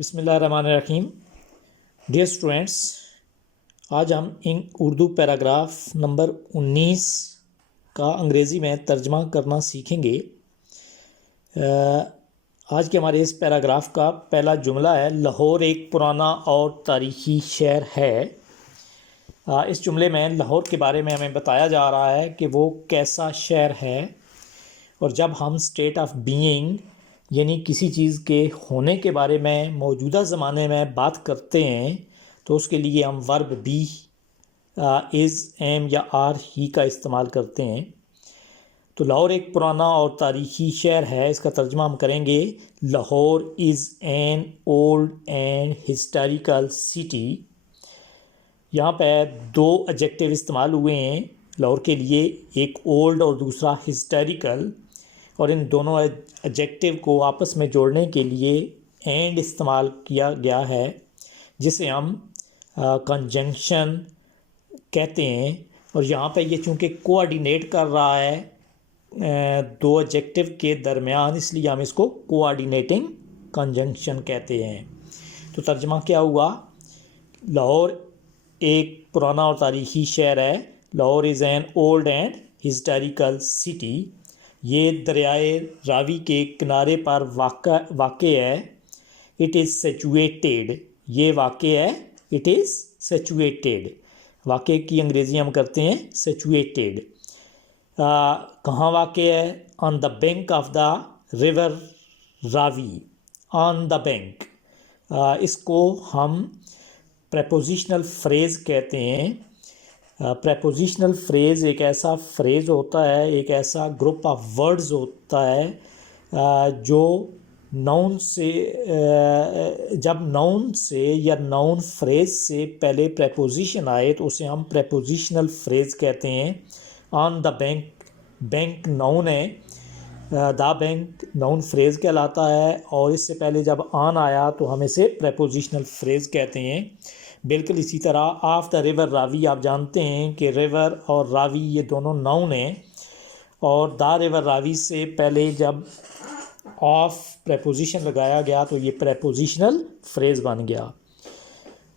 بسم اللہ الرحمن الرحیم. ڈیئر اسٹوڈینٹس، آج ہم اردو پیراگراف نمبر 19 کا انگریزی میں ترجمہ کرنا سیکھیں گے. آج کے ہمارے اس پیراگراف کا پہلا جملہ ہے، لاہور ایک پرانا اور تاریخی شہر ہے. اس جملے میں لاہور کے بارے میں ہمیں بتایا جا رہا ہے کہ وہ کیسا شہر ہے، اور جب ہم اسٹیٹ آف بینگ یعنی کسی چیز کے ہونے کے بارے میں موجودہ زمانے میں بات کرتے ہیں تو اس کے لیے ہم ورب بی، از، ایم یا آر ہی کا استعمال کرتے ہیں. تو لاہور ایک پرانا اور تاریخی شہر ہے، اس کا ترجمہ ہم کریں گے، Lahore is an old and historical city. یہاں پہ دو ایڈجیکٹیو استعمال ہوئے ہیں لاہور کے لیے، ایک اولڈ اور دوسرا ہسٹوریکل، اور ان دونوں ایڈجیکٹیو کو آپس میں جوڑنے کے لیے اینڈ استعمال کیا گیا ہے، جسے ہم کنجنکشن کہتے ہیں. اور یہاں پہ یہ چونکہ کوآرڈینیٹ کر رہا ہے دو ایڈجیکٹیو کے درمیان، اس لیے ہم اس کو کوآرڈینیٹنگ کنجنکشن کہتے ہیں. تو ترجمہ کیا ہوا؟ لاہور ایک پرانا اور تاریخی شہر ہے. Lahore is an old and historical city. یہ دریائے راوی کے کنارے پر واقع ہے. It is situated. یہ واقع ہے، اٹ از سچویٹیڈ. واقع کی انگریزی ہم کرتے ہیں سچویٹیڈ. کہاں واقع ہے؟ On the bank of the river Ravi. On the bank, اس کو ہم پریپوزیشنل فریز کہتے ہیں. پریپوزیشنل فریز ایک ایسا فریز ہوتا ہے، ایک ایسا گروپ آف ورڈز ہوتا ہے جو ناؤن سے جب ناؤن سے یا ناؤن فریز سے پہلے پریپوزیشن آئے تو اسے ہم پریپوزیشنل فریز کہتے ہیں. آن دا بینک، بینک ناؤن ہے، دا بینک ناؤن فریز کہلاتا ہے، اور اس سے پہلے جب آن آیا تو ہم اسے پریپوزیشنل فریز کہتے ہیں. بالکل اسی طرح آف دا ریور راوی، آپ جانتے ہیں کہ ریور اور راوی یہ دونوں ناؤن ہیں، اور دا ریور راوی سے پہلے جب آف پریپوزیشن لگایا گیا تو یہ پریپوزیشنل فریز بن گیا.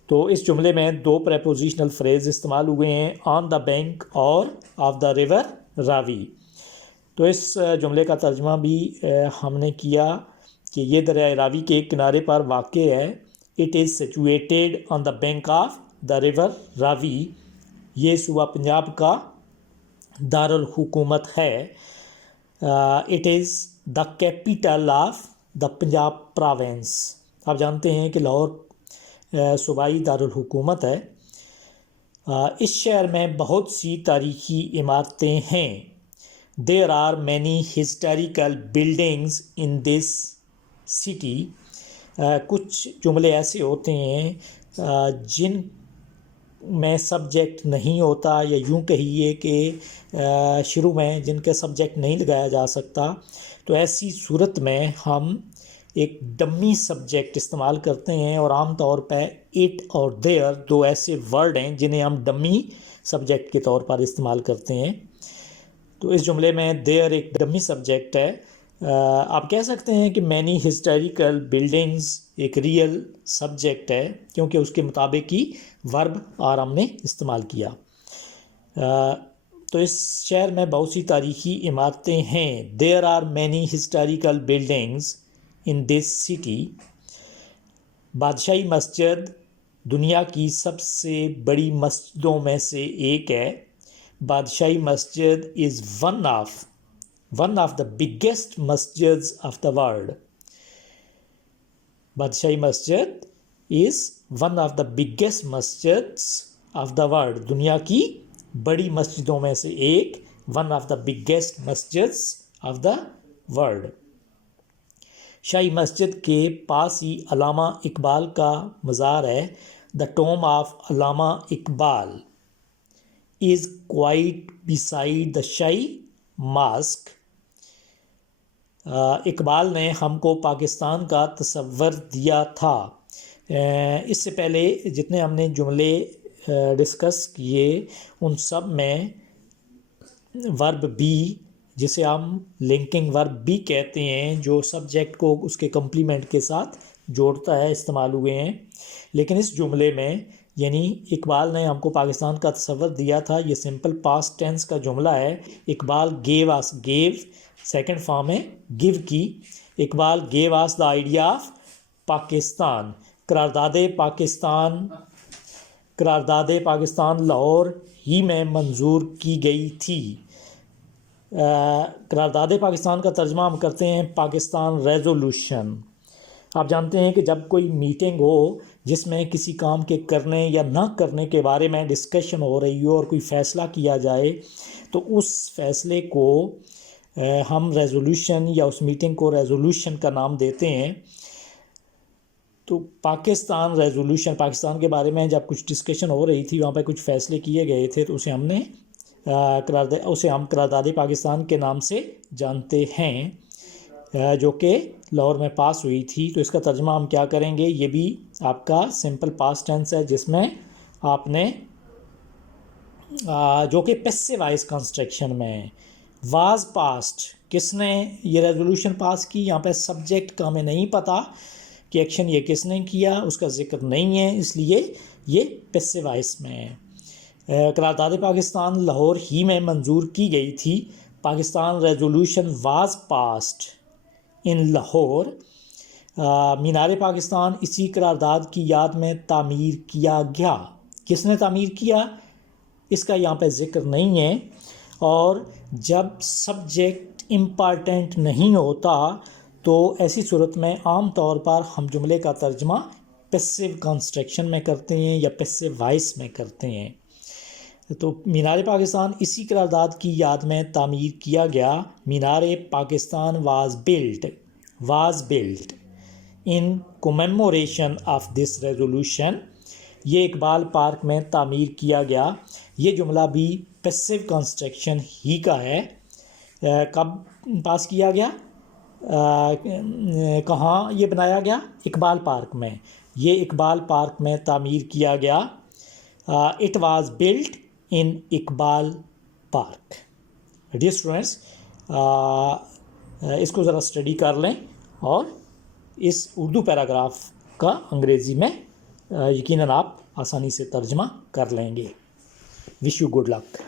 تو اس جملے میں دو پریپوزیشنل فریز استعمال ہوئے ہیں، آن دا بینک اور آف دا ریور راوی. تو اس جملے کا ترجمہ بھی ہم نے کیا کہ یہ دریائے راوی کے کنارے پر واقع ہے. It is situated on the bank of the river Ravi. یہ صوبہ پنجاب کا دارالحکومت ہے. It is the capital of the Punjab province. آپ جانتے ہیں کہ لاہور صوبائی دارالحکومت ہے. اس شہر میں بہت سی تاریخی عمارتیں ہیں. There are many historical buildings in this city. کچھ جملے ایسے ہوتے ہیں جن میں سبجیکٹ نہیں ہوتا، یا یوں کہیے کہ شروع میں جن کے سبجیکٹ نہیں لگایا جا سکتا، تو ایسی صورت میں ہم ایک ڈمی سبجیکٹ استعمال کرتے ہیں. اور عام طور پہ اٹ اور دیئر دو ایسے ورڈ ہیں جنہیں ہم ڈمی سبجیکٹ کے طور پر استعمال کرتے ہیں. تو اس جملے میں دیئر ایک ڈمی سبجیکٹ ہے. آپ کہہ سکتے ہیں کہ مینی ہسٹوریکل بلڈنگز ایک ریئل سبجیکٹ ہے، کیونکہ اس کے مطابق ہی ورب آر ہم نے استعمال کیا. تو اس شہر میں بہت سی تاریخی عمارتیں ہیں. There are many historical buildings in this city. Badshahi Masjid دنیا کی سب سے بڑی مسجدوں میں سے ایک ہے. بادشاہی مسجد از one of the biggest masjids of the world. بادشاہی مسجد is one of the biggest masjids of the world. دنیا کی بڑی مسجدوں میں سے ایک، one of the biggest masjids of the world. شاہی مسجد کے پاس ہی علامہ اقبال کا مزار ہے. The tomb of Allama Iqbal is quite beside the Shahi Mosque. Iqbal نے ہم کو پاکستان کا تصور دیا تھا. اس سے پہلے جتنے ہم نے جملے ڈسکس کیے ان سب میں ورب بی، جسے ہم لنکنگ ورب بھی کہتے ہیں، جو سبجیکٹ کو اس کے کمپلیمنٹ کے ساتھ جوڑتا ہے استعمال ہوئے ہیں، لیکن اس جملے میں یعنی اقبال نے ہم کو پاکستان کا تصور دیا تھا، یہ سمپل پاسٹ ٹینس کا جملہ ہے۔ اقبال گیو سیکنڈ فارم ہے گیو کی، Iqbal gave us the idea of Pakistan. قرارداد پاکستان لاہور ہی میں منظور کی گئی تھی۔ قرارداد پاکستان کا ترجمہ ہم کرتے ہیں پاکستان ریزولوشن۔ آپ جانتے ہیں کہ جب کوئی میٹنگ ہو جس میں کسی کام کے کرنے یا نہ کرنے کے بارے میں ڈسکشن ہو رہی ہو اور کوئی فیصلہ کیا جائے تو اس فیصلے کو ہم ریزولوشن یا اس میٹنگ کو ریزولوشن کا نام دیتے ہیں۔ تو پاکستان ریزولوشن، پاکستان کے بارے میں جب کچھ ڈسکشن ہو رہی تھی، وہاں پہ کچھ فیصلے کیے گئے تھے، تو اسے ہم قرارداد پاکستان کے نام سے جانتے ہیں، جو کہ لاہور میں پاس ہوئی تھی۔ تو اس کا ترجمہ ہم کیا کریں گے؟ یہ بھی آپ کا سمپل پاسٹ ٹینس ہے، جس میں آپ نے جو کہ پیسو وائس کنسٹرکشن میں واز پاسٹ، کس نے یہ ریزولوشن پاس کی؟ یہاں پہ سبجیکٹ کا ہمیں نہیں پتہ کہ ایکشن یہ کس نے کیا، اس کا ذکر نہیں ہے، اس لیے یہ پیسو وائس میں ہے۔ قرارداد پاکستان لاہور ہی میں منظور کی گئی تھی۔ Pakistan resolution was passed in Lahore. Minar Pakistan اسی قرارداد کی یاد میں تعمیر کیا گیا۔ کس نے تعمیر کیا؟ اس کا یہاں پہ ذکر نہیں ہے، اور جب سبجیکٹ امپارٹنٹ نہیں ہوتا تو ایسی صورت میں عام طور پر ہم جملے کا ترجمہ پیسو کنسٹرکشن میں کرتے ہیں یا پیسو وائس میں کرتے ہیں۔ تو مینار پاکستان اسی قرارداد کی یاد میں تعمیر کیا گیا۔ Minar Pakistan was built in commemoration of this resolution. یہ اقبال پارک میں تعمیر کیا گیا۔ یہ جملہ بھی پیسو کنسٹرکشن ہی کا ہے۔ کب پاس کیا گیا؟ کہاں یہ بنایا گیا؟ اقبال پارک میں۔ یہ اقبال پارک میں تعمیر کیا گیا۔ It was built in Iqbal Park. Dear students, اس کو ذرا اسٹڈی کر لیں اور اس اردو پیراگراف کا انگریزی میں یقیناً آپ آسانی سے ترجمہ کر لیں گے۔ Wish you good luck.